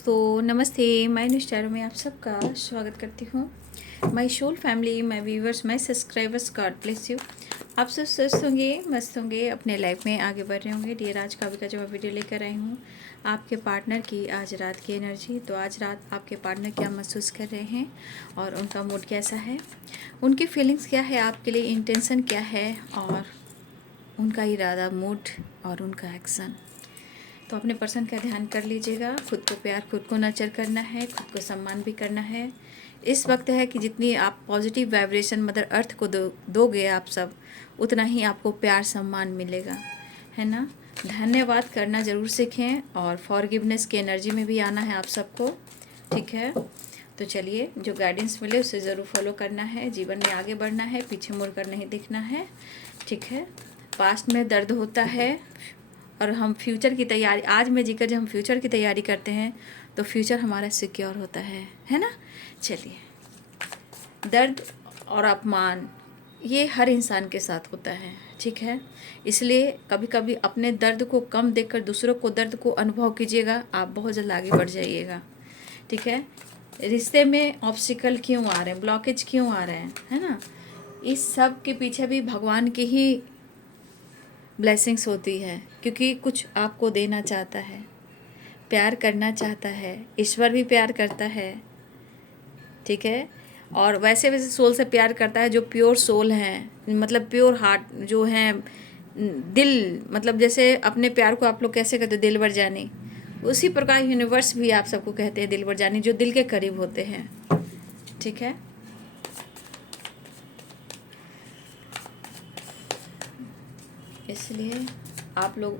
दोस्तों नमस्ते। मैं नुस्टारो में आप सबका स्वागत करती हूँ। My soul family, my viewers, my subscribers, God bless you. आप सब स्वस्थ होंगे, मस्त होंगे, अपने लाइफ में आगे बढ़ रहे होंगे। डियर, आज का भी का जो मैं वीडियो लेकर आई हूँ आपके पार्टनर की आज रात की एनर्जी। तो आज रात आपके पार्टनर क्या महसूस कर रहे हैं और उनका मूड कैसा है, उनकी फीलिंग्स क्या है आपके लिए, इंटेंशन क्या है और उनका इरादा, मूड और उनका एक्शन। तो अपने पर्सन का ध्यान कर लीजिएगा। खुद को प्यार, खुद को नर्चर करना है, खुद को सम्मान भी करना है। इस वक्त है कि जितनी आप पॉजिटिव वाइब्रेशन मदर अर्थ को दोगे आप सब, उतना ही आपको प्यार सम्मान मिलेगा, है ना। धन्यवाद करना ज़रूर सीखें और फॉरगिवनेस की एनर्जी में भी आना है आप सबको, ठीक है। तो चलिए, जो गाइडेंस मिले उसे ज़रूर फॉलो करना है, जीवन में आगे बढ़ना है, पीछे मुड़कर नहीं दिखना है, ठीक है। पास्ट में दर्द होता है और हम फ्यूचर की तैयारी, आज में जीकर जब हम फ्यूचर की तैयारी करते हैं तो फ्यूचर हमारा सिक्योर होता है ना। चलिए, दर्द और अपमान ये हर इंसान के साथ होता है, ठीक है। इसलिए कभी कभी अपने दर्द को कम देखकर दूसरों को दर्द को अनुभव कीजिएगा, आप बहुत जल्द आगे बढ़ जाइएगा, ठीक है। रिश्ते में ऑब्स्टिकल क्यों आ रहे हैं, ब्लॉकेज क्यों आ रहे हैं, है ना। इस सब के पीछे भी भगवान की ही ब्लेसिंग्स होती है, क्योंकि कुछ आपको देना चाहता है, प्यार करना चाहता है। ईश्वर भी प्यार करता है, ठीक है। और वैसे वैसे सोल से प्यार करता है जो प्योर सोल हैं, मतलब प्योर हार्ट जो हैं, दिल, मतलब जैसे अपने प्यार को आप लोग कैसे कहते हो, दिलबर जानी, उसी प्रकार यूनिवर्स भी आप सबको कहते हैं दिलबर जानी, जो दिल के करीब होते हैं, ठीक है। इसलिए आप लोग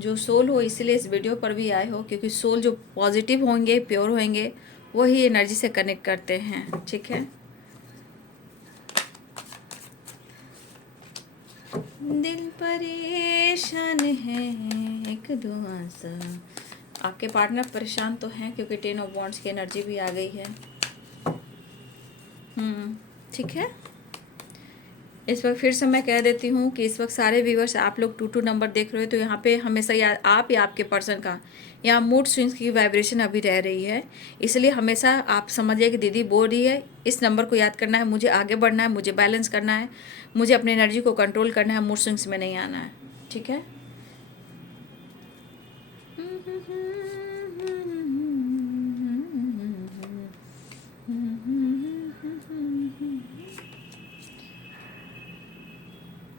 जो सोल हो, इसलिए इस वीडियो पर भी आए हो, क्योंकि सोल जो पॉजिटिव होंगे, प्योर होंगे, वही एनर्जी से कनेक्ट करते हैं, ठीक है। दिल परेशान है, एक दुआ सा। आपके पार्टनर परेशान तो हैं, क्योंकि 10 ऑफ वॉन्ड्स की एनर्जी भी आ गई है, ठीक है। इस वक्त फिर से मैं कह देती हूँ कि इस वक्त सारे व्यूवर्स आप लोग 22 नंबर देख रहे हो, तो यहाँ पे हमेशा आप या आपके पर्सन का यहाँ मूड स्विंग्स की वाइब्रेशन अभी रह रही है। इसलिए हमेशा आप समझिए कि दीदी बोल रही है, इस नंबर को याद करना है, मुझे आगे बढ़ना है, मुझे बैलेंस करना है, मुझे अपनी एनर्जी को कंट्रोल करना है, मूड स्विंग्स में नहीं आना है, ठीक है।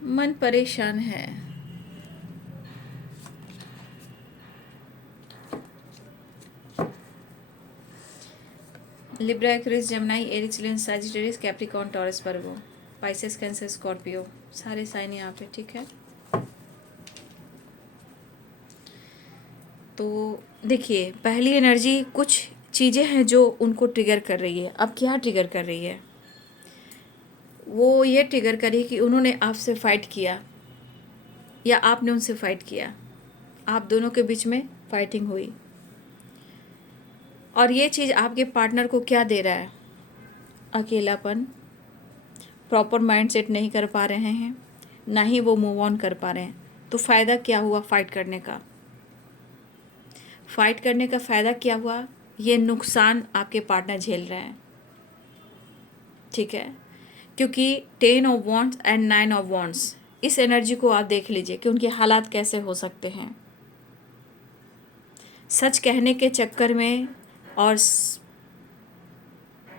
मन परेशान है, लिब्रा, एक्वेरियस, जेमिनी, एरिस, लियो, सजिटेरियस, कैप्रिकॉर्न, टॉरस, वर्गो, पाइसेस, कैंसर, स्कॉर्पियो, सारे साइन यहाँ पे, ठीक है। तो देखिए, पहली एनर्जी, कुछ चीज़ें हैं जो उनको ट्रिगर कर रही है। अब क्या ट्रिगर कर रही है, वो ये ट्रिगर करी कि उन्होंने आपसे फ़ाइट किया या आपने उनसे फ़ाइट किया, आप दोनों के बीच में फाइटिंग हुई। और ये चीज़ आपके पार्टनर को क्या दे रहा है, अकेलापन, प्रॉपर माइंडसेट नहीं कर पा रहे हैं, ना ही वो मूव ऑन कर पा रहे हैं। तो फ़ायदा क्या हुआ फ़ाइट करने का, फ़ाइट करने का फ़ायदा क्या हुआ, ये नुकसान आपके पार्टनर झेल रहे हैं, ठीक है। क्योंकि 10 of wands and 9 of wands, इस एनर्जी को आप देख लीजिए कि उनके हालात कैसे हो सकते हैं। सच कहने के चक्कर में और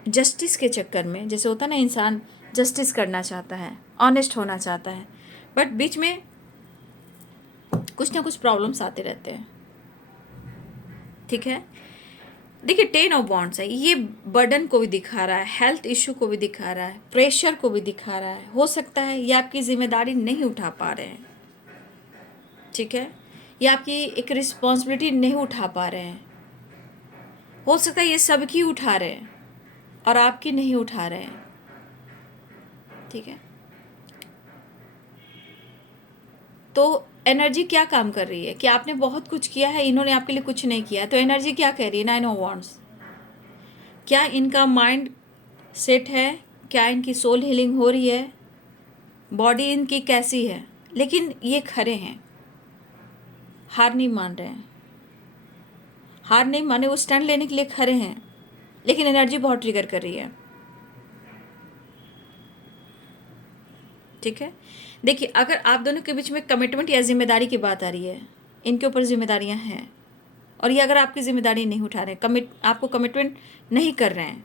जस्टिस के चक्कर में, जैसे होता ना, इंसान जस्टिस करना चाहता है, ऑनेस्ट होना चाहता है, बट बीच में कुछ ना कुछ प्रॉब्लम्स आते रहते हैं, ठीक है। देखिए, 10 ऑफ वॉन्ड्स है, ये बर्डन को भी दिखा रहा है, हेल्थ इशू को भी दिखा रहा है, प्रेशर को भी दिखा रहा है। हो सकता है ये आपकी जिम्मेदारी नहीं उठा पा रहे हैं, ठीक है, ये आपकी एक रिस्पॉन्सिबिलिटी नहीं उठा पा रहे हैं। हो सकता है ये सबकी उठा रहे हैं और आपकी नहीं उठा रहे हैं, ठीक है। तो एनर्जी क्या काम कर रही है कि आपने बहुत कुछ किया है, इन्होंने आपके लिए कुछ नहीं किया। तो एनर्जी क्या कह रही है, 9 ऑफ वॉन्ड्स, क्या इनका माइंड सेट है, क्या इनकी सोल हीलिंग हो रही है, बॉडी इनकी कैसी है, लेकिन ये खड़े हैं, हार नहीं मान रहे हैं। हार नहीं माने, वो स्टैंड लेने के लिए खड़े हैं, लेकिन एनर्जी बहुत ट्रिगर कर रही है। ठीक है, देखिए अगर आप दोनों के बीच में कमिटमेंट या जिम्मेदारी की बात आ रही है, इनके ऊपर जिम्मेदारियां हैं और ये अगर आपकी जिम्मेदारी नहीं उठा रहे, आपको कमिटमेंट नहीं कर रहे हैं,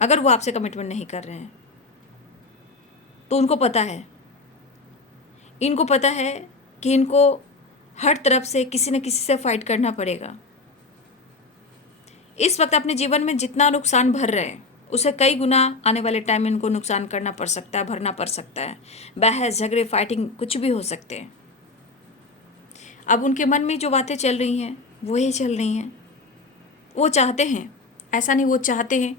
अगर वो आपसे कमिटमेंट नहीं कर रहे हैं, तो उनको पता है, इनको पता है कि इनको हर तरफ से किसी न किसी से फाइट करना पड़ेगा। इस वक्त अपने जीवन में जितना नुकसान भर रहे हैं उसे कई गुना आने वाले टाइम में इनको नुकसान करना पड़ सकता है, भरना पड़ सकता है। बहस झगड़े फाइटिंग कुछ भी हो सकते हैं। अब उनके मन में जो बातें चल रही हैं वो ये चल रही हैं, वो चाहते हैं, ऐसा नहीं, वो चाहते हैं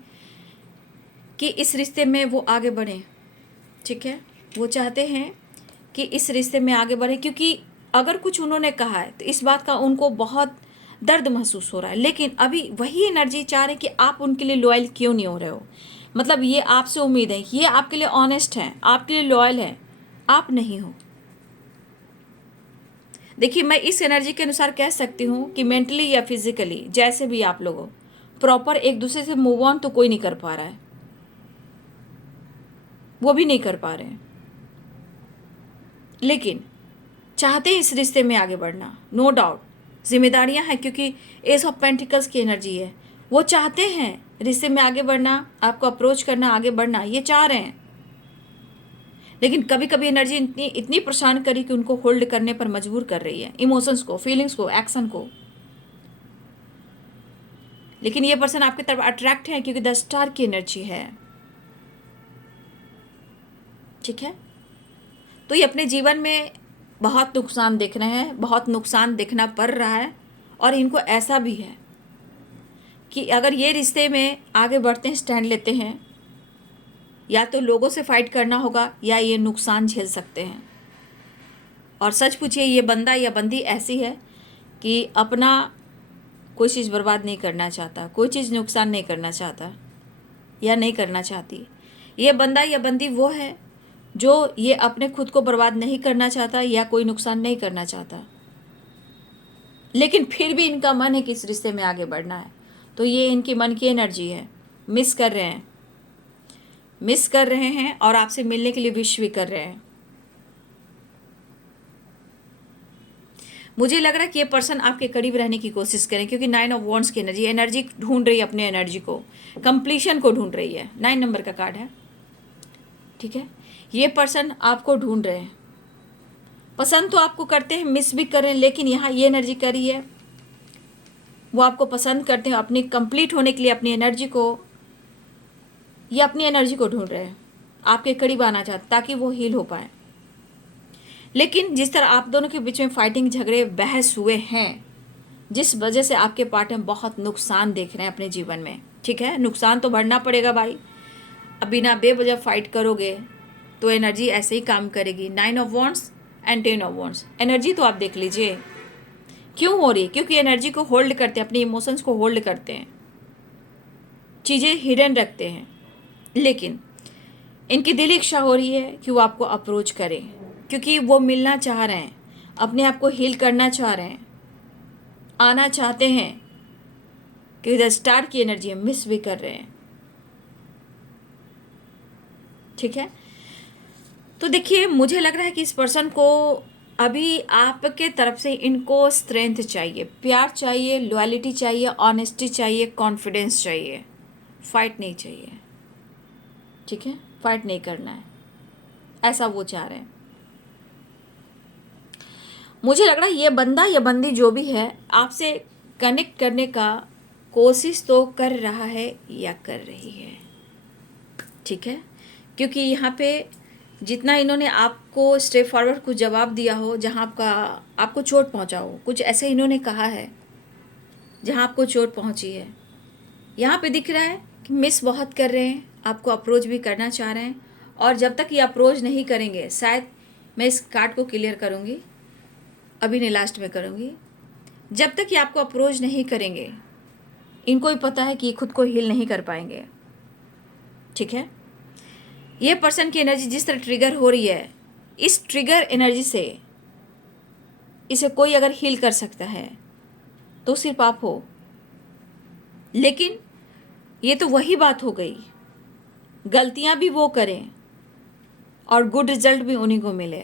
कि इस रिश्ते में वो आगे बढ़ें। ठीक है, वो चाहते हैं कि इस रिश्ते में आगे बढ़े, क्योंकि अगर कुछ उन्होंने कहा है तो इस बात का उनको बहुत दर्द महसूस हो रहा है। लेकिन अभी वही एनर्जी चाह रहे हैं कि आप उनके लिए लॉयल क्यों नहीं हो रहे हो। मतलब ये आपसे उम्मीद है, ये आपके लिए ऑनेस्ट हैं, आपके लिए लॉयल हैं, आप नहीं हो। देखिए मैं इस एनर्जी के अनुसार कह सकती हूँ कि मेंटली या फिजिकली जैसे भी आप लोग हो, प्रॉपर एक दूसरे से मूव ऑन तो कोई नहीं कर पा रहा है, वो भी नहीं कर पा रहे हैं, लेकिन चाहते हैं इस रिश्ते में आगे बढ़ना। नो डाउट जिम्मेदारियां हैं, क्योंकि एस ऑफ पेंटिकल्स की एनर्जी है। वो चाहते हैं रिश्ते में आगे बढ़ना, आपको अप्रोच करना, आगे बढ़ना, ये चाह रहे हैं। लेकिन कभी कभी एनर्जी इतनी इतनी परेशान करी कि उनको होल्ड करने पर मजबूर कर रही है, इमोशंस को, फीलिंग्स को, एक्शन को। लेकिन ये पर्सन आपकी तरफ अट्रैक्ट है क्योंकि द स्टार की एनर्जी है। ठीक है, तो ये अपने जीवन में बहुत नुकसान देख रहे हैं, बहुत नुकसान देखना पड़ रहा है। और इनको ऐसा भी है कि अगर ये रिश्ते में आगे बढ़ते हैं, स्टैंड लेते हैं, या तो लोगों से फाइट करना होगा या ये नुकसान झेल सकते हैं। और सच पूछिए, ये बंदा या बंदी ऐसी है कि अपना कोई चीज़ बर्बाद नहीं करना चाहता, कोई चीज़ नुकसान नहीं करना चाहता या नहीं करना चाहती। ये बंदा या बंदी वो है जो ये अपने खुद को बर्बाद नहीं करना चाहता या कोई नुकसान नहीं करना चाहता, लेकिन फिर भी इनका मन है कि इस रिश्ते में आगे बढ़ना है। तो ये इनकी मन की एनर्जी है, मिस कर रहे हैं, मिस कर रहे हैं और आपसे मिलने के लिए विश भी कर रहे हैं। मुझे लग रहा है कि ये पर्सन आपके करीब रहने की कोशिश करें, क्योंकि 9 ऑफ वॉन्ड्स की एनर्जी ढूंढ रही है, अपने एनर्जी को, कंप्लीशन को ढूंढ रही है। 9 नंबर का कार्ड है। ठीक है, ये पर्सन आपको ढूंढ रहे हैं, पसंद तो आपको करते हैं, मिस भी करें, लेकिन यहाँ ये एनर्जी करी है, वो आपको पसंद करते हैं, अपनी कंप्लीट होने के लिए अपनी एनर्जी को, ये अपनी एनर्जी को ढूंढ रहे हैं, आपके करीब आना चाहते ताकि वो हील हो पाए। लेकिन जिस तरह आप दोनों के बीच में फाइटिंग, झगड़े, बहस हुए हैं, जिस वजह से आपके पार्टनर बहुत नुकसान देख रहे हैं अपने जीवन में। ठीक है, नुकसान तो भरना पड़ेगा भाई। अब बिना बेवजह फाइट करोगे तो एनर्जी ऐसे ही काम करेगी। 9 of wands and 10 of wands energy तो आप देख लीजिए क्यों हो रही है, क्योंकि एनर्जी को होल्ड करते हैं, अपनी इमोशंस को होल्ड करते हैं, चीज़ें हिडन रखते हैं। लेकिन इनकी दिली इच्छा हो रही है कि वो आपको अप्रोच करें, क्योंकि वो मिलना चाह रहे हैं, अपने आप को हील करना चाह रहे हैं, आना चाहते हैं, कि द स्टार की एनर्जी मिस भी कर रहे हैं। ठीक है, तो देखिए मुझे लग रहा है कि इस पर्सन को अभी आपके तरफ से इनको स्ट्रेंथ चाहिए, प्यार चाहिए, लॉयल्टी चाहिए, ऑनेस्टी चाहिए, कॉन्फिडेंस चाहिए, फाइट नहीं चाहिए। ठीक है, फाइट नहीं करना है, ऐसा वो चाह रहे हैं। मुझे लग रहा है ये बंदा या बंदी जो भी है आपसे कनेक्ट करने का कोशिश तो कर रहा है या कर रही है। ठीक है, क्योंकि यहाँ पे जितना इन्होंने आपको स्ट्रेट फॉरवर्ड कुछ जवाब दिया हो, जहाँ आपको चोट पहुँचा हो, कुछ ऐसे इन्होंने कहा है जहाँ आपको चोट पहुँची है, यहाँ पे दिख रहा है कि मिस बहुत कर रहे हैं, आपको अप्रोच भी करना चाह रहे हैं। और जब तक ये अप्रोच नहीं करेंगे, शायद मैं इस कार्ड को क्लियर करूँगी, अभी नहीं लास्ट में करूँगी, जब तक ये आपको अप्रोच नहीं करेंगे, इनको भी पता है कि ये खुद को हील नहीं कर पाएंगे। ठीक है, ये पर्सन की एनर्जी जिस तरह ट्रिगर हो रही है, इस ट्रिगर एनर्जी से इसे कोई अगर हील कर सकता है तो सिर्फ आप हो। लेकिन ये तो वही बात हो गई, गलतियां भी वो करें और गुड रिजल्ट भी उन्हीं को मिले,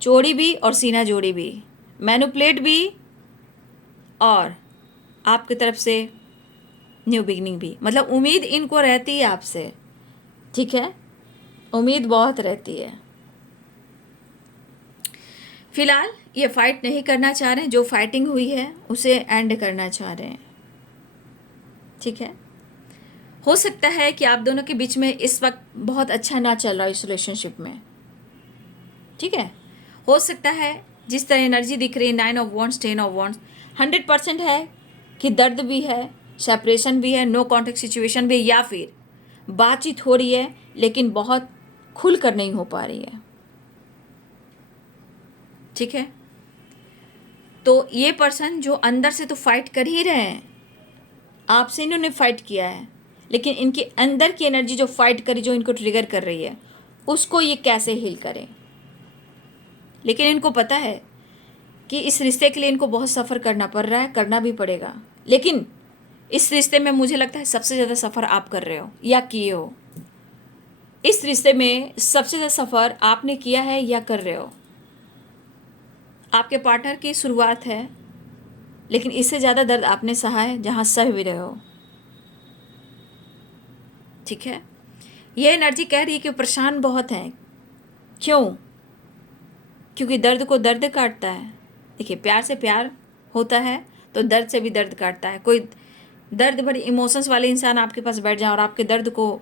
चोरी भी और सीना जोड़ी भी, मैनिपुलेट भी और आपकी तरफ से न्यू बिगनिंग भी। मतलब उम्मीद इनको रहती है आपसे, ठीक है, उम्मीद बहुत रहती है। फिलहाल ये फाइट नहीं करना चाह रहे हैं, जो फाइटिंग हुई है उसे एंड करना चाह रहे हैं, ठीक है। हो सकता है कि आप दोनों के बीच में इस वक्त बहुत अच्छा ना चल रहा है इस रिलेशनशिप में, ठीक है। हो सकता है जिस तरह एनर्जी दिख रही है 9 ऑफ वॉन्ड्स 10 ऑफ वॉन्ड्स, 100% है कि दर्द भी है, सेपरेशन भी है, नो कॉन्टेक्ट सिचुएशन भी है, या फिर बातचीत हो रही है लेकिन बहुत खुल कर नहीं हो पा रही है, ठीक है। तो ये पर्सन जो अंदर से तो फाइट कर ही रहे हैं, आपसे इन्होंने फाइट किया है, लेकिन इनके अंदर की एनर्जी जो फाइट करी, जो इनको ट्रिगर कर रही है, उसको ये कैसे हील करें। लेकिन इनको पता है कि इस रिश्ते के लिए इनको बहुत सफ़र करना पड़ रहा है, करना भी पड़ेगा। लेकिन इस रिश्ते में मुझे लगता है सबसे ज़्यादा सफ़र आप कर रहे हो या किए हो। इस रिश्ते में सबसे ज़्यादा सफ़र आपने किया है या कर रहे हो। आपके पार्टनर की शुरुआत है, लेकिन इससे ज़्यादा दर्द आपने सहा है जहाँ सह भी रहे हो, ठीक है। ये एनर्जी कह रही है कि परेशान बहुत हैं। क्यों? क्योंकि दर्द को दर्द काटता है। देखिए, प्यार से प्यार होता है तो दर्द से भी दर्द काटता है। कोई दर्द भरी इमोशंस वाले इंसान आपके पास बैठ जाए और आपके दर्द को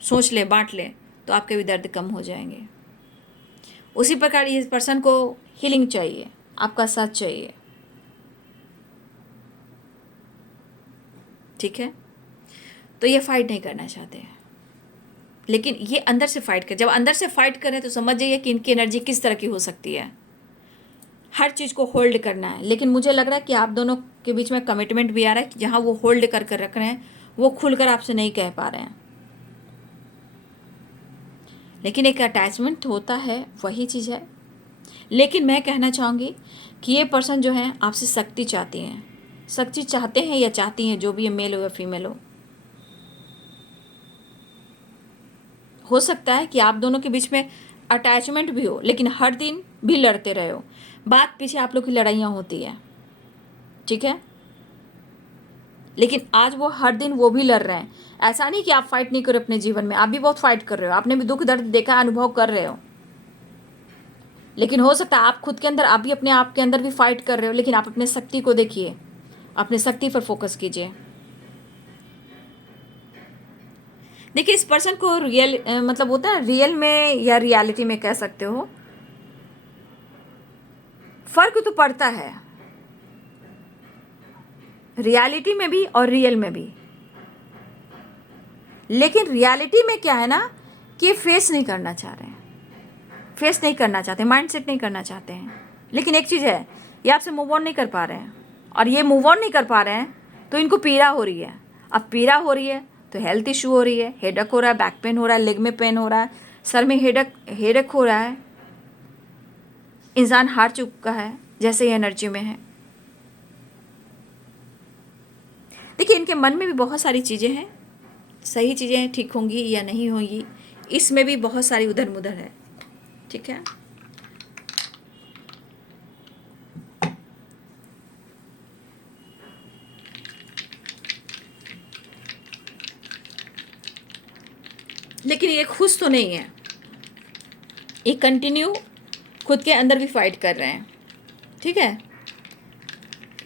सोच ले, बांट ले, तो आपके भी दर्द कम हो जाएंगे। उसी प्रकार इस पर्सन को हीलिंग चाहिए, आपका साथ चाहिए, ठीक है। तो ये फाइट नहीं करना चाहते हैं, लेकिन ये अंदर से फाइट कर, जब अंदर से फाइट करें तो समझ जाइए कि इनकी एनर्जी किस तरह की हो सकती है। हर चीज़ को होल्ड करना है, लेकिन मुझे लग रहा है कि आप दोनों के बीच में कमिटमेंट भी आ रहा है कि जहाँ वो होल्ड कर कर रख रहे हैं वो खुलकर आपसे नहीं कह पा रहे हैं। लेकिन एक अटैचमेंट होता है, वही चीज़ है। लेकिन मैं कहना चाहूँगी कि ये पर्सन जो है आपसे सख्ती चाहती हैं, सख्ती चाहते हैं या चाहती हैं, जो भी है, मेल हो या फीमेल हो सकता है कि आप दोनों के बीच में अटैचमेंट भी हो, लेकिन हर दिन भी लड़ते रहे हो। बात पीछे आप लोग की लड़ाइयाँ होती है, ठीक है। लेकिन आज वो हर दिन वो भी लड़ रहे हैं। ऐसा नहीं कि आप फाइट नहीं कर रहे अपने जीवन में, आप भी बहुत फाइट कर रहे हो, आपने भी दुख दर्द देखा, अनुभव कर रहे हो। लेकिन हो सकता है आप खुद के अंदर, आप भी अपने आप के अंदर भी फाइट कर रहे हो, लेकिन आप अपने शक्ति को देखिए, अपने शक्ति पर फोकस कीजिए। देखिए, इस पर्सन को रियल मतलब होता है रियल में या रियलिटी में कह सकते हो, फर्क तो पड़ता है रियलिटी में भी और रियल में भी। लेकिन रियलिटी में क्या है ना कि फेस नहीं करना चाह रहे हैं, फेस नहीं करना चाहते, माइंडसेट नहीं करना चाहते हैं। लेकिन एक चीज़ है, ये आपसे मूव ऑन नहीं कर पा रहे हैं, और ये मूव ऑन नहीं कर पा रहे हैं तो इनको पीड़ा हो रही है। अब पीड़ा हो रही है तो हेल्थ इशू हो रही है, हेडक हो रहा है, बैक पेन हो रहा है, लेग में पेन हो रहा है, सर में हेडक हो रहा है। इंसान हार चुका है जैसे ये एनर्जी में है। देखिए, इनके मन में भी बहुत सारी चीज़ें हैं, सही चीज़ें ठीक होंगी या नहीं होंगी, इसमें भी बहुत सारी उधर मुधर है, ठीक है। लेकिन ये खुश तो नहीं है, ये कंटिन्यू खुद के अंदर भी फाइट कर रहे हैं, ठीक है।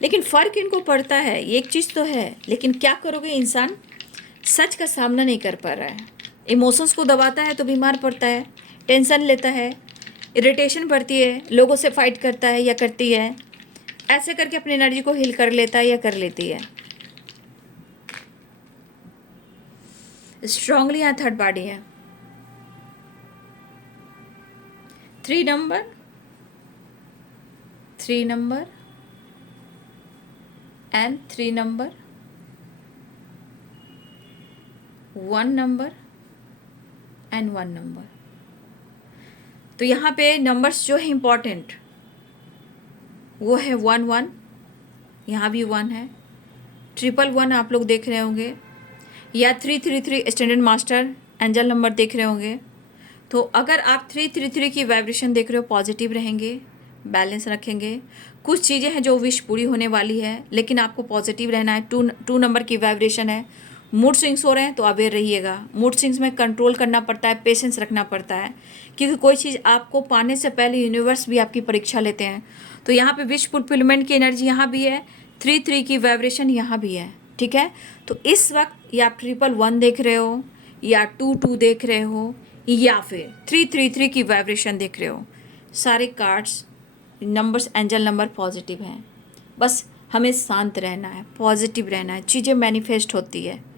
लेकिन फ़र्क इनको पड़ता है, ये एक चीज़ तो है। लेकिन क्या करोगे, इंसान सच का सामना नहीं कर पा रहा है, इमोशंस को दबाता है तो बीमार पड़ता है, टेंशन लेता है, इरिटेशन बढ़ती है, लोगों से फाइट करता है या करती है, ऐसे करके अपनी एनर्जी को हील कर लेता है या कर लेती है। स्ट्रांगली यहाँ थर्ड पार्टी है, 3 number, 3 number and 3 number, 1 number and 1 number. तो यहाँ पे नंबर्स जो है इम्पॉर्टेंट वो है 1 1, यहाँ भी 1 है, 111 आप लोग देख रहे होंगे, या 333 स्टैंडर्ड मास्टर एंजल नंबर देख रहे होंगे। तो अगर आप 333 की वाइब्रेशन देख रहे हो, पॉजिटिव रहेंगे, बैलेंस रखेंगे। कुछ चीज़ें हैं जो विश पूरी होने वाली है, लेकिन आपको पॉजिटिव रहना है। टू नंबर की वाइब्रेशन है। मूड स्विंग्स हो रहे हैं तो अवेयर रहिएगा। मूड स्विंग्स में कंट्रोल करना पड़ता है, पेशेंस रखना पड़ता है, क्योंकि कोई चीज़ आपको पाने से पहले यूनिवर्स भी आपकी परीक्षा लेते हैं। तो यहाँ पे विश फुलफिलमेंट की एनर्जी यहाँ भी है, 3 की वाइब्रेशन यहाँ भी है, ठीक है। तो इस वक्त या आप 111 देख रहे हो, या 22 देख रहे हो, या फिर 333 की वाइब्रेशन देख रहे हो, सारे cards numbers angel number positive हैं। बस हमें शांत रहना है, पॉजिटिव रहना है, चीज़ें मैनिफेस्ट होती है।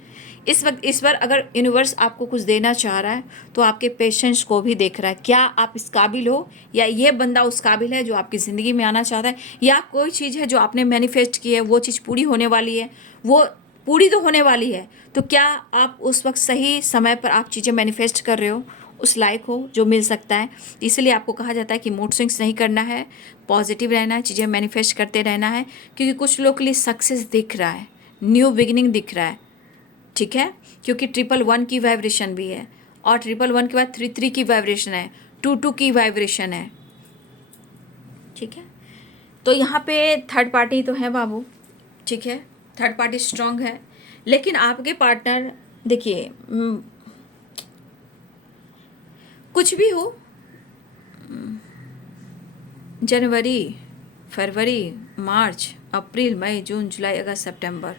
इस वक्त इस बार अगर यूनिवर्स आपको कुछ देना चाह रहा है तो आपके पेशेंस को भी देख रहा है, क्या आप इस काबिल हो, या ये बंदा उस काबिल है जो आपकी ज़िंदगी में आना चाहता है, या कोई चीज़ है जो आपने मैनिफेस्ट की है वो चीज़ पूरी होने वाली है, वो पूरी तो होने वाली है। तो क्या आप उस वक्त सही समय पर आप चीज़ें मैनिफेस्ट कर रहे हो, उस लायक हो जो मिल सकता है। इसलिए आपको कहा जाता है कि मूड स्विंग्स नहीं करना है, पॉजिटिव रहना है, चीज़ें मैनिफेस्ट करते रहना है, क्योंकि कुछ लोग के लिए सक्सेस दिख रहा है, न्यू बिगिनिंग दिख रहा है, ठीक है। क्योंकि 111 की वाइब्रेशन भी है, और 111 के बाद 33 की वाइब्रेशन है, 22 की वाइब्रेशन है, ठीक है। तो यहाँ पे थर्ड पार्टी तो है बाबू, ठीक है, थर्ड पार्टी स्ट्रांग है, लेकिन आपके पार्टनर देखिए कुछ भी हो, जनवरी, फरवरी, मार्च, अप्रैल, मई, जून, जुलाई, अगस्त, सितंबर,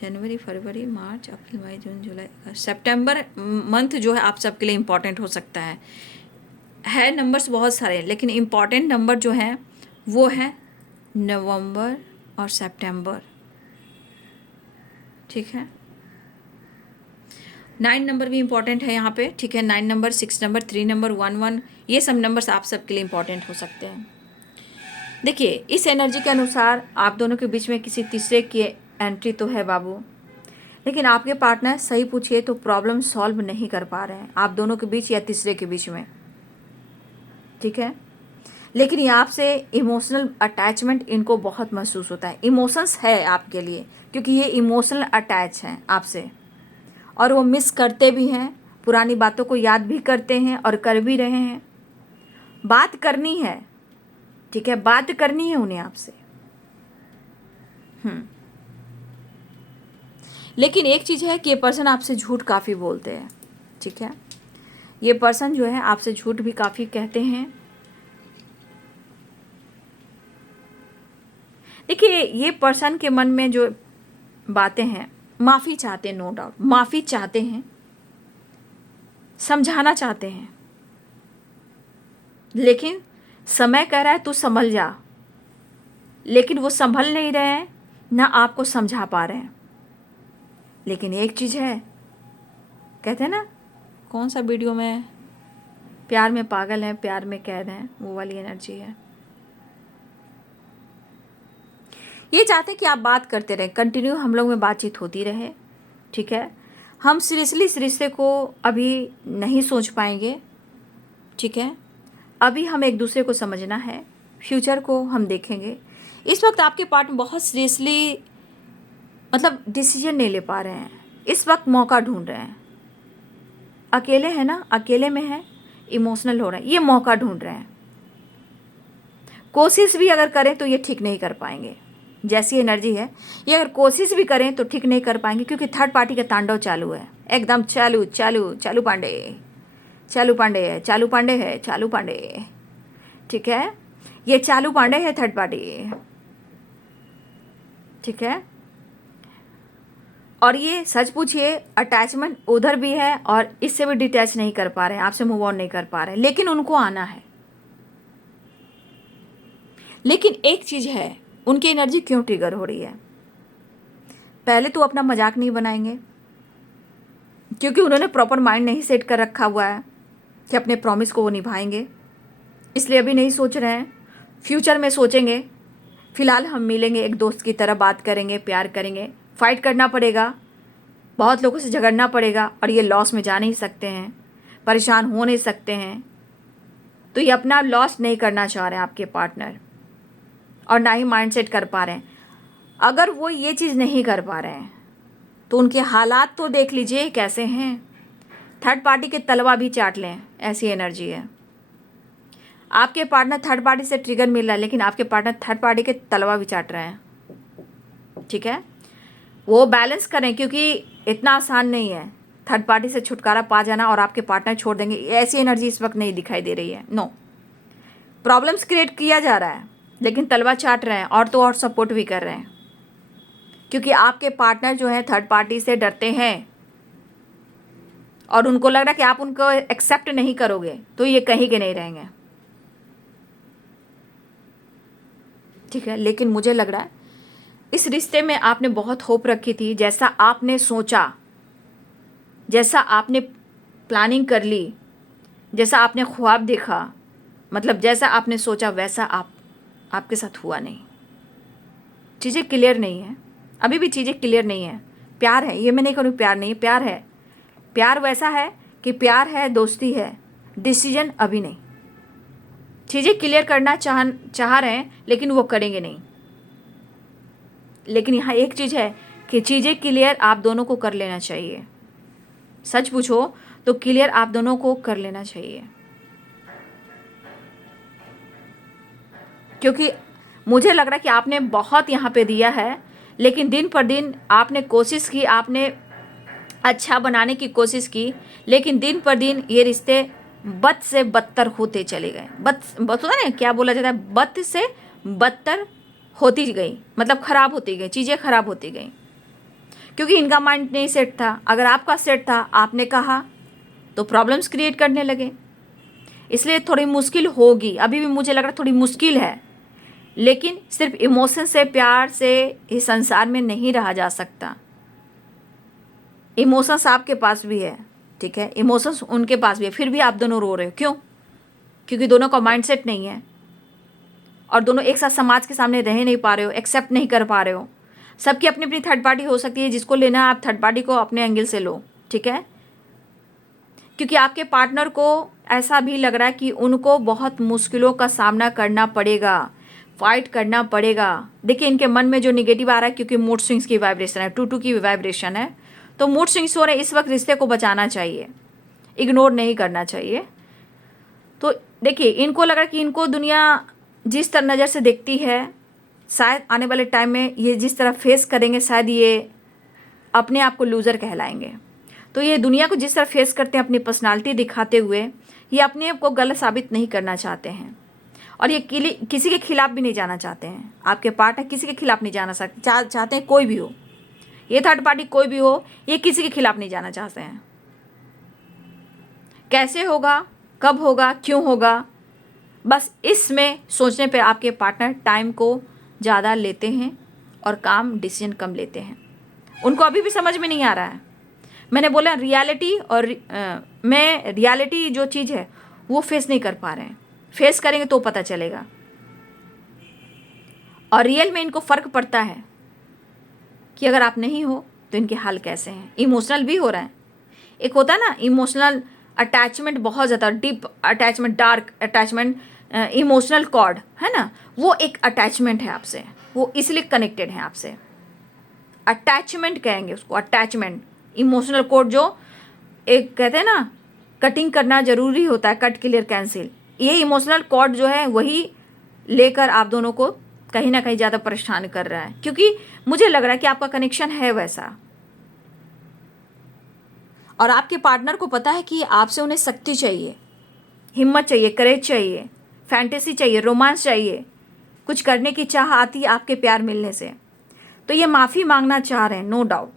जनवरी, फरवरी, मार्च, अप्रैल, मई, जून, जुलाई, अगस्त, सितंबर मंथ जो है आप सबके लिए इम्पॉर्टेंट हो सकता है। नंबर्स बहुत सारे, लेकिन इम्पॉर्टेंट नंबर जो है वो है नवंबर और सितंबर, ठीक है। 9 नंबर भी इम्पॉर्टेंट है यहाँ पे, ठीक है। 9 नंबर, 6 नंबर, 3 नंबर, 1 ये सब नंबर्स आप सबके लिए इम्पॉर्टेंट हो सकते हैं। देखिए इस एनर्जी के अनुसार आप दोनों के बीच में किसी तीसरे की एंट्री तो है बाबू, लेकिन आपके पार्टनर सही पूछिए तो प्रॉब्लम सॉल्व नहीं कर पा रहे हैं आप दोनों के बीच या तीसरे के बीच में, ठीक है। लेकिन ये आपसे इमोशनल अटैचमेंट इनको बहुत महसूस होता है, इमोशंस है आपके लिए, क्योंकि ये इमोशनल अटैच हैं आपसे, और वो मिस करते भी हैं, पुरानी बातों को याद भी करते हैं और कर भी रहे हैं। बात करनी है, ठीक है, बात करनी है उन्हें आपसे। लेकिन एक चीज़ है कि ये पर्सन आपसे झूठ काफ़ी बोलते हैं, ठीक है। ये पर्सन जो है आपसे झूठ भी काफ़ी कहते हैं। देखिए ये पर्सन के मन में जो बातें हैं, माफ़ी चाहते हैं, नो डाउट माफ़ी चाहते हैं, समझाना चाहते हैं, लेकिन समय कह रहा है तू संभल जा, लेकिन वो संभल नहीं रहे हैं, ना आपको समझा पा रहे हैं। लेकिन एक चीज़ है, कहते हैं ना कौन सा वीडियो में, प्यार में पागल है प्यार में कैद है, वो वाली एनर्जी है। ये चाहते हैं कि आप बात करते रहें, कंटिन्यू हम लोग में बातचीत होती रहे, ठीक है। हम सीरियसली इस रिश्ते को अभी नहीं सोच पाएंगे, ठीक है। अभी हम एक दूसरे को समझना है, फ्यूचर को हम देखेंगे। इस वक्त आपके पार्टनर बहुत सीरियसली मतलब डिसीजन नहीं ले पा रहे हैं, इस वक्त मौका ढूंढ रहे हैं। अकेले हैं ना, अकेले में है, इमोशनल हो रहे हैं, ये मौका ढूंढ रहे हैं। कोशिश भी अगर करें तो ये ठीक नहीं कर पाएंगे, जैसी एनर्जी है ये अगर कोशिश भी करें तो ठीक नहीं कर पाएंगे, क्योंकि थर्ड पार्टी का तांडव चालू है, एकदम चालू चालू चालू पांडे, चालू पांडे है, चालू पांडे है, चालू पांडे, ठीक है। ये चालू पांडे है थर्ड पार्टी, ठीक है। और ये सच पूछिए अटैचमेंट उधर भी है और इससे भी डिटैच नहीं कर पा रहे हैं, आपसे मूव ऑन नहीं कर पा रहे हैं, लेकिन उनको आना है। लेकिन एक चीज़ है, उनकी एनर्जी क्यों ट्रिगर हो रही है। पहले तो अपना मजाक नहीं बनाएंगे, क्योंकि उन्होंने प्रॉपर माइंड नहीं सेट कर रखा हुआ है कि अपने प्रॉमिस को वो निभाएंगे, इसलिए अभी नहीं सोच रहे हैं, फ्यूचर में सोचेंगे। फ़िलहाल हम मिलेंगे, एक दोस्त की तरह बात करेंगे, प्यार करेंगे, फाइट करना पड़ेगा, बहुत लोगों से झगड़ना पड़ेगा, और ये लॉस में जा नहीं सकते हैं, परेशान हो नहीं सकते हैं। तो ये अपना लॉस नहीं करना चाह रहे हैं आपके पार्टनर, और ना ही माइंडसेट कर पा रहे हैं। अगर वो ये चीज़ नहीं कर पा रहे हैं तो उनके हालात तो देख लीजिए कैसे हैं। थर्ड पार्टी के तलवा भी चाट लें, ऐसी एनर्जी है। आपके पार्टनर थर्ड पार्टी से ट्रिगर मिल रहा है, लेकिन आपके पार्टनर थर्ड पार्टी के तलवा भी चाट रहे हैं। ठीक है, वो बैलेंस करें, क्योंकि इतना आसान नहीं है थर्ड पार्टी से छुटकारा पा जाना और आपके पार्टनर छोड़ देंगे, ऐसी एनर्जी इस वक्त नहीं दिखाई दे रही है। नो, प्रॉब्लम्स क्रिएट किया जा रहा है, लेकिन तलवा चाट रहे हैं और तो और सपोर्ट भी कर रहे हैं, क्योंकि आपके पार्टनर जो है थर्ड पार्टी से डरते हैं और उनको लग रहा है कि आप उनको एक्सेप्ट नहीं करोगे तो ये कहीं के नहीं रहेंगे। ठीक है, लेकिन मुझे लग रहा है इस रिश्ते में आपने बहुत होप रखी थी, जैसा आपने सोचा, जैसा आपने प्लानिंग कर ली, जैसा आपने ख्वाब देखा, मतलब जैसा आपने सोचा वैसा आपके साथ हुआ नहीं। चीज़ें क्लियर नहीं है, अभी भी चीज़ें क्लियर नहीं है। प्यार है, ये मैं नहीं कहूँ प्यार नहीं है, प्यार है। प्यार वैसा है कि प्यार है, दोस्ती है, डिसीजन अभी नहीं। चीज़ें क्लियर करना चाह रहे हैं, लेकिन वो करेंगे नहीं। लेकिन यहाँ एक चीज़ है कि चीज़ें क्लियर आप दोनों को कर लेना चाहिए। सच पूछो तो क्लियर आप दोनों को कर लेना चाहिए, क्योंकि मुझे लग रहा है कि आपने बहुत यहाँ पे दिया है, लेकिन दिन पर दिन आपने कोशिश की, आपने अच्छा बनाने की कोशिश की, लेकिन दिन पर दिन ये रिश्ते बद से बदतर होते चले गए। बद होता है ना, क्या बोला जाता है, बद से बदतर होती गई, मतलब ख़राब होती गई, चीज़ें ख़राब होती गई, क्योंकि इनका माइंड नहीं सेट था। अगर आपका सेट था, आपने कहा, तो प्रॉब्लम्स क्रिएट करने लगे। इसलिए थोड़ी मुश्किल होगी, अभी भी मुझे लग रहा है थोड़ी मुश्किल है, लेकिन सिर्फ इमोशन से, प्यार से इस संसार में नहीं रहा जा सकता। इमोशंस आपके पास भी है, ठीक है, इमोशंस उनके पास भी है, फिर भी आप दोनों रो रहे हो। क्यों? क्योंकि दोनों का माइंडसेट नहीं है और दोनों एक साथ समाज के सामने रह नहीं पा रहे हो, एक्सेप्ट नहीं कर पा रहे हो। सबकी अपनी अपनी थर्ड पार्टी हो सकती है, जिसको लेना है आप थर्ड पार्टी को अपने एंगल से लो। ठीक है, क्योंकि आपके पार्टनर को ऐसा भी लग रहा है कि उनको बहुत मुश्किलों का सामना करना पड़ेगा, फाइट करना पड़ेगा। देखिए, इनके मन में जो निगेटिव आ रहा है, क्योंकि मूड स्विंग्स की वाइब्रेशन है, 2-2 की वाइब्रेशन है, तो मूड स्विंग्स हो रहे हैं। इस वक्त रिश्ते को बचाना चाहिए, इग्नोर नहीं करना चाहिए। तो देखिए, इनको लग रहा है कि इनको दुनिया जिस तरह नज़र से देखती है, शायद आने वाले टाइम में ये जिस तरह फेस करेंगे, शायद ये अपने आप को लूज़र कहलाएंगे। तो ये दुनिया को जिस तरह फेस करते हैं अपनी पर्सनालिटी दिखाते हुए, ये अपने आप को गलत साबित नहीं करना चाहते हैं, और ये किसी के खिलाफ भी नहीं जाना चाहते हैं। आपके पार्टनर किसी के खिलाफ नहीं जाना चाहते हैं, कोई भी हो, ये थर्ड पार्टी कोई भी हो, ये किसी के खिलाफ नहीं जाना चाहते हैं। कैसे होगा, कब होगा, क्यों होगा, बस इसमें सोचने पर आपके पार्टनर टाइम को ज़्यादा लेते हैं और काम डिसीजन कम लेते हैं। उनको अभी भी समझ में नहीं आ रहा है। मैंने बोला रियलिटी, और मैं रियलिटी जो चीज़ है वो फेस नहीं कर पा रहे हैं। फेस करेंगे तो पता चलेगा, और रियल में इनको फ़र्क पड़ता है कि अगर आप नहीं हो तो इनके हाल कैसे हैं। इमोशनल भी हो रहा है। एक होता है ना इमोशनल अटैचमेंट, बहुत ज़्यादा deep attachment, dark attachment, emotional cord है ना, वो एक अटैचमेंट है आपसे, वो इसलिए कनेक्टेड है आपसे। अटैचमेंट कहेंगे उसको, अटैचमेंट। इमोशनल कॉर्ड जो एक कहते हैं ना, कटिंग करना ज़रूरी होता है, कट क्लियर कैंसिल। ये इमोशनल कॉर्ड जो है वही लेकर आप दोनों को कहीं ना कहीं ज़्यादा परेशान कर रहा है, क्योंकि मुझे लग रहा है कि आपका कनेक्शन है वैसा, और आपके पार्टनर को पता है कि आपसे उन्हें शक्ति चाहिए, हिम्मत चाहिए, करेज चाहिए, फैंटेसी चाहिए, रोमांस चाहिए, कुछ करने की चाह आती है आपके प्यार मिलने से। तो ये माफ़ी मांगना चाह रहे हैं, नो डाउट,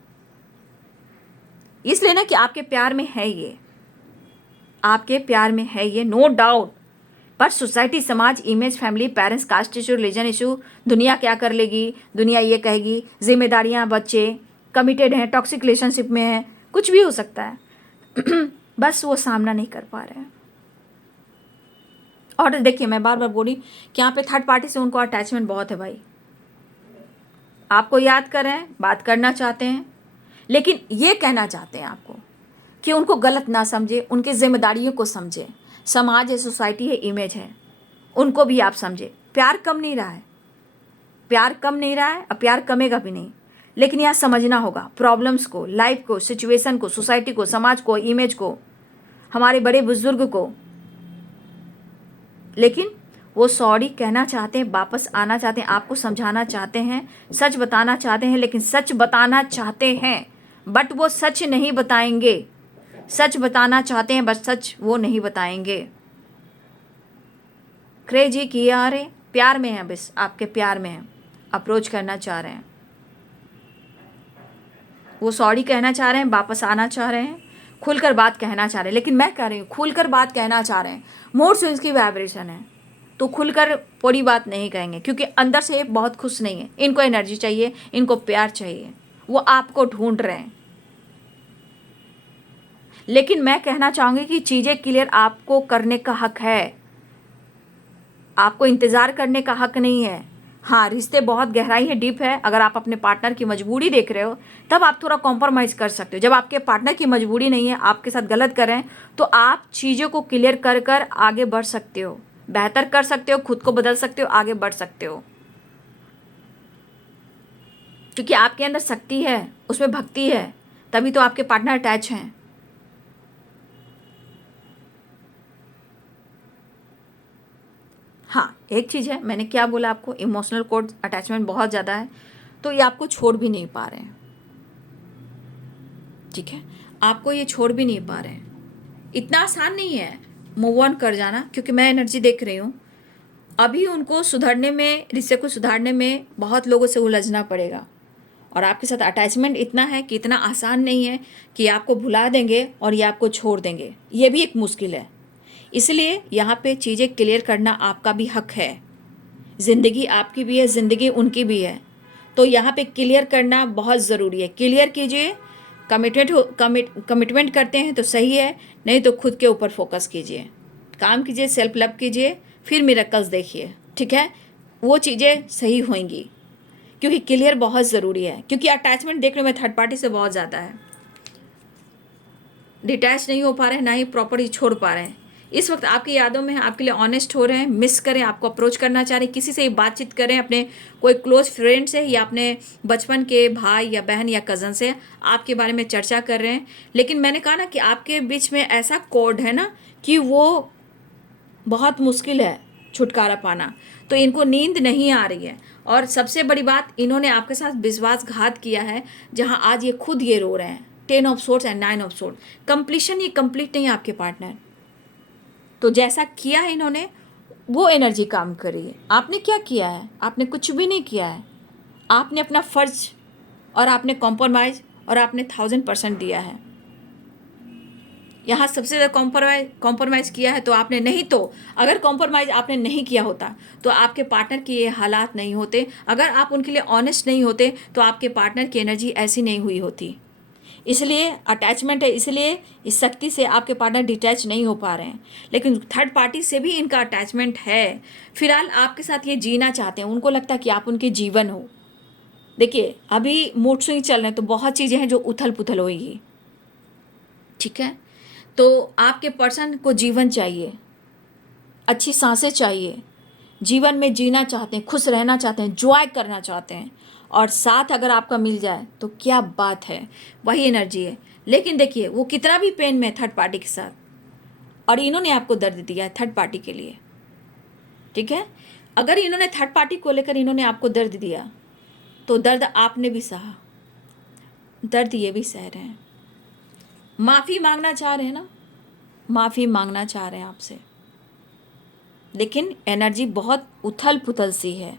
इसलिए ना कि आपके प्यार में है ये, आपके प्यार में है ये, नो डाउट। पर सोसाइटी, समाज, image, family, parents, caste issue, religion issue, दुनिया क्या कर लेगी, दुनिया ये कहेगी, जिम्मेदारियां, बच्चे कमिटेड हैं, टॉक्सिक रिलेशनशिप में हैं, कुछ भी हो सकता है। बस वो सामना नहीं कर पा रहे हैं। और देखिए, मैं बार बार बोली कि यहाँ पे थर्ड पार्टी से उनको अटैचमेंट बहुत है भाई। आपको याद कर रहे हैं, बात करना चाहते हैं, लेकिन ये कहना चाहते हैं आपको कि उनको गलत ना समझे, उनकी जिम्मेदारियों को समझे, समाज है, सोसाइटी है, इमेज है, उनको भी आप समझे। प्यार कम नहीं रहा है, प्यार कम नहीं रहा है और प्यार कमेगा भी नहीं, लेकिन यहाँ समझना होगा प्रॉब्लम्स को, लाइफ को, सिचुएशन को, सोसाइटी को, समाज को, इमेज को, हमारे बड़े बुजुर्ग को। लेकिन वो सॉरी कहना चाहते हैं, वापस आना चाहते हैं, आपको समझाना चाहते हैं, सच बताना चाहते हैं, लेकिन सच बताना चाहते हैं बट वो सच नहीं बताएंगे। सच बताना चाहते हैं बट सच वो नहीं बताएंगे। क्रेजी किया, अरे प्यार में है, बस आपके प्यार में है, अप्रोच करना चाह रहे हैं, वो सॉरी कहना चाह रहे हैं, वापस आना चाह रहे हैं, खुलकर बात कहना चाह रहे हैं। लेकिन मैं कह रही हूँ खुलकर बात कहना चाह रहे हैं, मूड स्विंग्स की वाइब्रेशन है, तो खुलकर पूरी बात नहीं कहेंगे क्योंकि अंदर से बहुत खुश नहीं है। इनको एनर्जी चाहिए, इनको प्यार चाहिए, वो आपको ढूंढ रहे हैं। लेकिन मैं कहना चाहूँगी कि चीज़ें क्लियर आपको करने का हक है, आपको इंतज़ार करने का हक नहीं है। हाँ, रिश्ते बहुत गहराई है, डीप है। अगर आप अपने पार्टनर की मजबूरी देख रहे हो तब आप थोड़ा कॉम्प्रोमाइज़ कर सकते हो। जब आपके पार्टनर की मजबूरी नहीं है, आपके साथ गलत कर रहे हैं, तो आप चीज़ों को क्लियर कर कर आगे बढ़ सकते हो, बेहतर कर सकते हो, खुद को बदल सकते हो, आगे बढ़ सकते हो। क्योंकि आपके अंदर शक्ति है, उसमें भक्ति है, तभी तो आपके पार्टनर अटैच हैं। हाँ, एक चीज़ है, मैंने क्या बोला आपको, इमोशनल कोड अटैचमेंट बहुत ज़्यादा है, तो ये आपको छोड़ भी नहीं पा रहे हैं। ठीक है, आपको ये छोड़ भी नहीं पा रहे हैं। इतना आसान नहीं है मूव ऑन कर जाना, क्योंकि मैं एनर्जी देख रही हूँ अभी उनको सुधारने में, रिश्ते को सुधारने में बहुत लोगों से उलझना पड़ेगा। और आपके साथ अटैचमेंट इतना है कि इतना आसान नहीं है कि आपको भुला देंगे और ये आपको छोड़ देंगे, ये भी एक मुश्किल है। इसलिए यहाँ पे चीज़ें क्लियर करना आपका भी हक है। ज़िंदगी आपकी भी है, ज़िंदगी उनकी भी है, तो यहाँ पे क्लियर करना बहुत ज़रूरी है। क्लियर कीजिए, कमिटमेंट करते हैं तो सही है, नहीं तो खुद के ऊपर फोकस कीजिए, काम कीजिए, सेल्फ लव कीजिए, फिर मिरेकल्स देखिए। ठीक है, वो चीज़ें सही होंगी, क्योंकि क्लियर बहुत ज़रूरी है। क्योंकि अटैचमेंट देखने में थर्ड पार्टी से बहुत ज़्यादा है, डिटैच नहीं हो पा रहे हैं, ना ही प्रॉपर्ली छोड़ पा रहे हैं। इस वक्त आपकी यादों में आपके लिए ऑनेस्ट हो रहे हैं, मिस करें, आपको अप्रोच करना चाह रहे हैं, किसी से बातचीत करें, अपने कोई क्लोज फ्रेंड से या अपने बचपन के भाई या बहन या कज़न से आपके बारे में चर्चा कर रहे हैं। लेकिन मैंने कहा ना कि आपके बीच में ऐसा कोड है ना कि वो बहुत मुश्किल है छुटकारा पाना, तो इनको नींद नहीं आ रही है। और सबसे बड़ी बात, इन्होंने आपके साथ विश्वासघात किया है, जहाँ आज ये खुद ये रो रहे हैं। 10 of swords and 9 of sword, completion, ये कंप्लीट नहीं है आपके पार्टनर। तो जैसा किया है इन्होंने, वो एनर्जी काम कर रही है। आपने क्या किया है? आपने कुछ भी नहीं किया है। आपने अपना फ़र्ज और आपने कॉम्प्रोमाइज़ और आपने 1000% दिया है। यहाँ सबसे ज़्यादा कॉम्प्रोमाइज़ किया है तो आपने, नहीं तो अगर कॉम्प्रोमाइज़ आपने नहीं किया होता तो आपके पार्टनर के ये हालात नहीं होते। अगर आप उनके लिए ऑनेस्ट नहीं होते तो आपके पार्टनर की एनर्जी ऐसी नहीं हुई होती। इसलिए अटैचमेंट है, इसलिए इस शक्ति से आपके पार्टनर डिटैच नहीं हो पा रहे हैं। लेकिन थर्ड पार्टी से भी इनका अटैचमेंट है। फिलहाल आपके साथ ये जीना चाहते हैं, उनको लगता है कि आप उनके जीवन हो। देखिए, अभी मूड स्विंग चल रहे हैं तो बहुत चीज़ें हैं जो उथल पुथल होगी। ठीक है, तो आपके पर्सन को जीवन चाहिए, अच्छी सांसें चाहिए, जीवन में जीना चाहते हैं, खुश रहना चाहते हैं, जॉय करना चाहते हैं, और साथ अगर आपका मिल जाए तो क्या बात है, वही एनर्जी है। लेकिन देखिए, वो कितना भी पेन में थर्ड पार्टी के साथ, और इन्होंने आपको दर्द दिया है थर्ड पार्टी के लिए। ठीक है, अगर इन्होंने थर्ड पार्टी को लेकर इन्होंने आपको दर्द दिया तो दर्द आपने भी सहा, दर्द ये भी सह रहे हैं। माफ़ी मांगना चाह रहे हैं ना, माफ़ी मांगना चाह रहे हैं आपसे, लेकिन एनर्जी बहुत उथल पुथल सी है।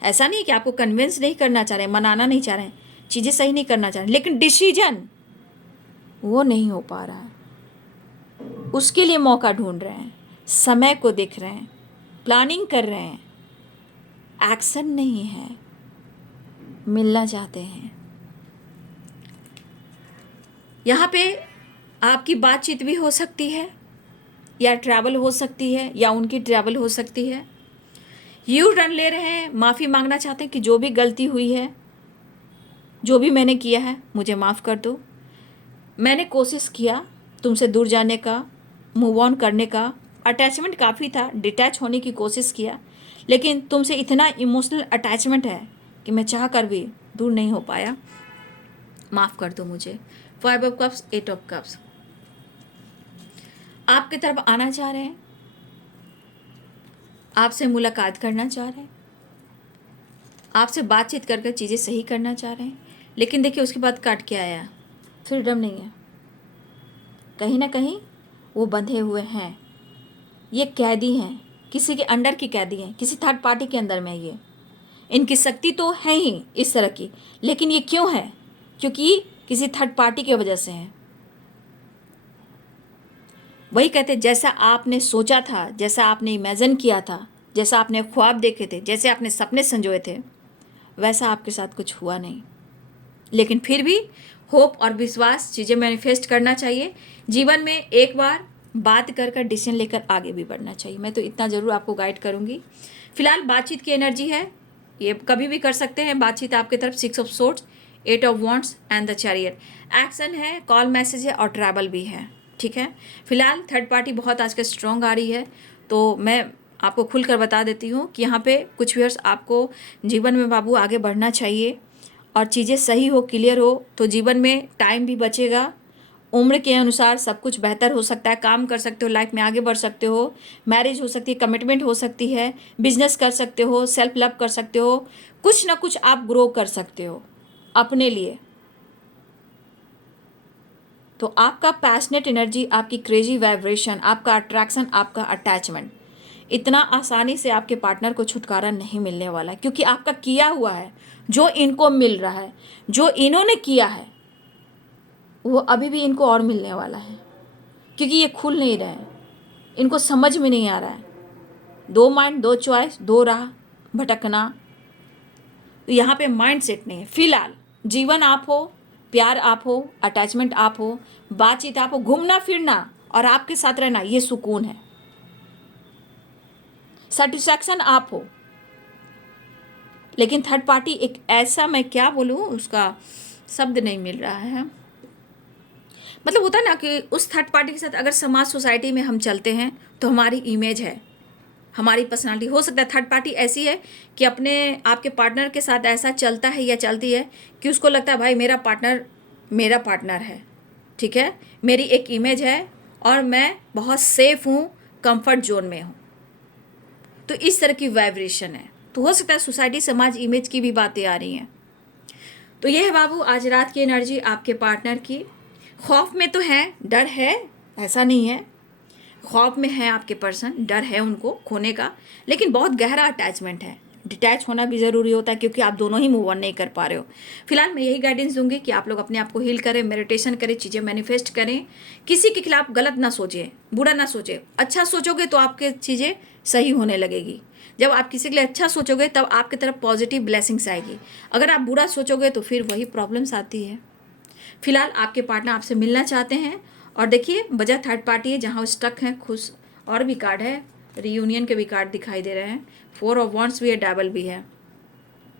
ऐसा नहीं कि आपको कन्विंस नहीं करना चाह रहे हैं, मनाना नहीं चाह रहे हैं, चीज़ें सही नहीं करना चाह रहे हैं, लेकिन डिसीजन वो नहीं हो पा रहा है। उसके लिए मौका ढूंढ रहे हैं, समय को देख रहे हैं, प्लानिंग कर रहे हैं, एक्शन नहीं है, मिलना चाहते हैं। यहाँ पे आपकी बातचीत भी हो सकती है, या ट्रैवल हो सकती है, या उनकी ट्रैवल हो सकती है। यू टर्न ले रहे हैं, माफ़ी मांगना चाहते हैं कि जो भी गलती हुई है, जो भी मैंने किया है, मुझे माफ़ कर दो। मैंने कोशिश किया तुमसे दूर जाने का, मूव ऑन करने का, अटैचमेंट काफ़ी था, डिटैच होने की कोशिश किया, लेकिन तुमसे इतना इमोशनल अटैचमेंट है कि मैं चाह कर भी दूर नहीं हो पाया। माफ़ कर दो मुझे। 5 ऑफ कप्स, 8 ऑफ कप्स, आपकी तरफ आना चाह रहे हैं, आपसे मुलाकात करना चाह रहे हैं, आपसे बातचीत कर चीज़ें सही करना चाह रहे हैं, लेकिन देखिए उसके बाद काट के आया, फ्रीडम नहीं है। कहीं ना कहीं वो बंधे हुए हैं, ये कैदी हैं, किसी के अंडर की कैदी हैं, किसी थर्ड पार्टी के अंदर में। ये इनकी शक्ति तो है ही इस तरह की, लेकिन ये क्यों है? क्योंकि किसी थर्ड पार्टी की वजह से है। वही कहते, जैसा आपने सोचा था, जैसा आपने इमेजिन किया था, जैसा आपने ख्वाब देखे थे, जैसे आपने सपने संजोए थे, वैसा आपके साथ कुछ हुआ नहीं। लेकिन फिर भी होप और विश्वास, चीज़ें मैनिफेस्ट करना चाहिए। जीवन में एक बार बात कर डिसीजन लेकर आगे भी बढ़ना चाहिए। मैं तो इतना ज़रूर आपको गाइड करूँगी। फिलहाल बातचीत की एनर्जी है, ये कभी भी कर सकते हैं बातचीत आपकी तरफ। 6 of swords, 8 of wands and the chariot. Action है, कॉल मैसेज है और ट्रैवल भी है, ठीक है। फिलहाल थर्ड पार्टी बहुत आजकल स्ट्रॉन्ग आ रही है, तो मैं आपको खुलकर बता देती हूँ कि यहाँ पे कुछ व्यूअर्स, आपको जीवन में बाबू आगे बढ़ना चाहिए और चीज़ें सही हो, क्लियर हो, तो जीवन में टाइम भी बचेगा। उम्र के अनुसार सब कुछ बेहतर हो सकता है, काम कर सकते हो, लाइफ में आगे बढ़ सकते हो, मैरिज हो सकती है, कमिटमेंट हो सकती है, बिजनेस कर सकते हो, सेल्फ लव कर सकते हो, कुछ ना कुछ आप ग्रो कर सकते हो अपने लिए। तो आपका पैशनेट एनर्जी, आपकी क्रेजी वाइब्रेशन, आपका अट्रैक्शन, आपका अटैचमेंट, इतना आसानी से आपके पार्टनर को छुटकारा नहीं मिलने वाला है, क्योंकि आपका किया हुआ है, जो इनको मिल रहा है, जो इन्होंने किया है, वो अभी भी इनको और मिलने वाला है, क्योंकि ये खुल नहीं रहे हैं, इनको समझ में नहीं आ रहा है। 2 माइंड, 2 चॉइस, 2 राह, भटकना, तो यहाँ पे माइंड सेट नहीं है। फिलहाल जीवन आप हो, प्यार आप हो, अटैचमेंट आप हो, बातचीत आप हो, घूमना फिरना और आपके साथ रहना, ये सुकून है, सेटिस्फैक्शन आप हो। लेकिन थर्ड पार्टी एक ऐसा, मैं क्या बोलूँ, उसका शब्द नहीं मिल रहा है। मतलब होता है ना कि उस थर्ड पार्टी के साथ अगर समाज सोसाइटी में हम चलते हैं तो हमारी इमेज है, हमारी पर्सनालिटी, हो सकता है थर्ड पार्टी ऐसी है कि अपने आपके पार्टनर के साथ ऐसा चलता है या चलती है कि उसको लगता है भाई मेरा पार्टनर है, ठीक है, मेरी एक इमेज है और मैं बहुत सेफ हूँ, कंफर्ट जोन में हूँ। तो इस तरह की वाइब्रेशन है। तो हो सकता है सोसाइटी, समाज, इमेज की भी बातें आ रही हैं। तो यह है बाबू आज रात की एनर्जी आपके पार्टनर की। खौफ में तो है, डर है, ऐसा नहीं है, खौफ में है आपके पर्सन, डर है उनको खोने का, लेकिन बहुत गहरा अटैचमेंट है। डिटैच होना भी ज़रूरी होता है, क्योंकि आप दोनों ही मूव ऑन नहीं कर पा रहे हो। फिलहाल मैं यही गाइडेंस दूंगी कि आप लोग अपने आप को हील करें, मेडिटेशन करें, चीज़ें मैनिफेस्ट करें, किसी के खिलाफ गलत ना सोचें, बुरा ना सोचें। अच्छा सोचोगे तो आपके चीज़ें सही होने लगेगी। जब आप किसी के लिए अच्छा सोचोगे तब आपकी तरफ पॉजिटिव ब्लेसिंग्स आएगी। अगर आप बुरा सोचोगे तो फिर वही प्रॉब्लम्स आती है। फिलहाल आपके पार्टनर आपसे मिलना चाहते हैं, और देखिए वजह थर्ड पार्टी है, जहाँ वो स्टक हैं, खुश, और भी कार्ड है, रीयूनियन के भी कार्ड दिखाई दे रहे हैं, 4 ऑफ वॉन्ड्स भी है, डबल भी है,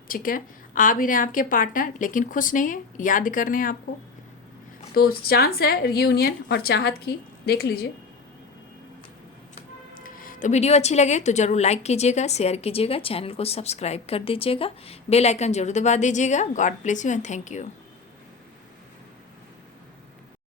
ठीक है। आ भी रहे हैं आपके पार्टनर, लेकिन खुश नहीं है, याद कर रहे हैं आपको। तो चांस है रीयूनियन और चाहत की, देख लीजिए। तो वीडियो अच्छी लगे तो ज़रूर लाइक कीजिएगा, शेयर कीजिएगा, चैनल को सब्सक्राइब कर दीजिएगा, बेल आइकन जरूर दबा दीजिएगा। God bless you and thank you.